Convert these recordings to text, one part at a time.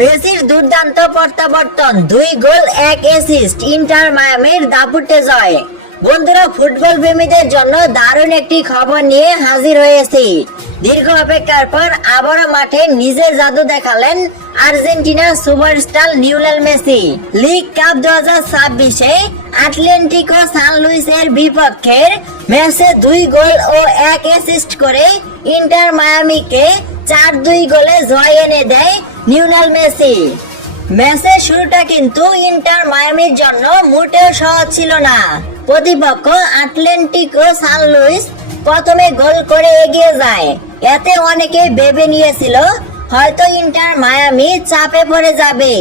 মেসির দুর্দান্ত প্রত্যাবর্তন, 2 গোল 1 অ্যাসিস্ট, ইন্টার মায়ামির দাপুটে জয়। বন্ধুরা, ফুটবল প্রেমীদের জন্য দারুণ একটি খবর নিয়ে হাজির হয়েছি। দীর্ঘ অপেক্ষার পর আবারও মাঠে নিজের জাদু দেখালেন আর্জেন্টিনার superstar Lionel Messi. League cup 2026-এ আটলেন্টিকো সান লুইসের বিপক্ষের ম্যাচে 2 গোল ও 1 অ্যাসিস্ট করে ইন্টার মায়ামিকে 4-2 গোলে জয় এনে দেয় লিওনেল মেসি। ম্যাচের শুরুটা কিন্তু ইন্টার মায়ামির জন্য মোটেও সহজ ছিল না। প্রতিপক্ষ আটলেন্টিকো সান লুইস প্রথমে গোল করে এগিয়ে যায়। এতে অনেকেই ভেবে নিয়েছিল হয়তো ইন্টার মায়ামি চাপে পড়ে যাবে,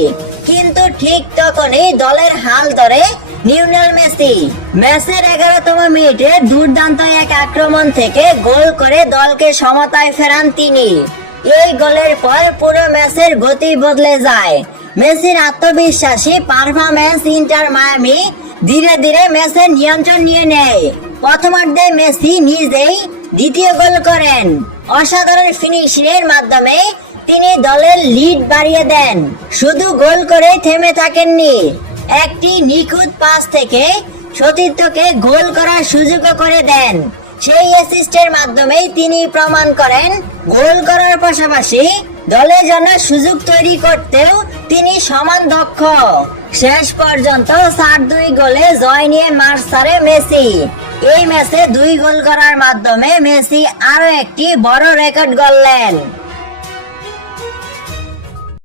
কিন্তু ঠিক তখনই দলের হাল ধরে লিওনেল মেসি। ম্যাচের 11তম মিনিটে দুর্দান্ত এক আক্রমণ থেকে গোল করে দলকে সমতায় ফেরান তিনি। এই গোলের পর পুরো ম্যাচের গতি বদলে যায়। মেসির আত্মবিশ্বাসী পারফরম্যান্স ইন্টার মায়ামি ধীরে ধীরে ম্যাচের নিয়ন্ত্রণ নিয়ে নেয়। প্রথমার্ধে মেসি নিজেই দ্বিতীয় গোল করেন। অসাধারণ ফিনিশিং এর মাধ্যমে তিনি দলের লিড বাড়িয়ে দেন। শুধু গোল করেই থেমে থাকেননি, একটি নিখুঁত পাস থেকে সতীর্থকে গোল করার সুযোগও করে দেন। সেই অ্যাসিস্টের মাধ্যমেই তিনি প্রমাণ করেন গোল করার পাশাপাশি দলের জন্য সুযোগ তৈরি করতেও তিনি সমান দক্ষ। শেষ পর্যন্ত 4-2 গোলে জয় নিয়ে মাঠ ছাড়ে মেসি। এই ম্যাচে 2 গোল করার মাধ্যমে মেসি আরো একটি বড় রেকর্ড গড়লেন।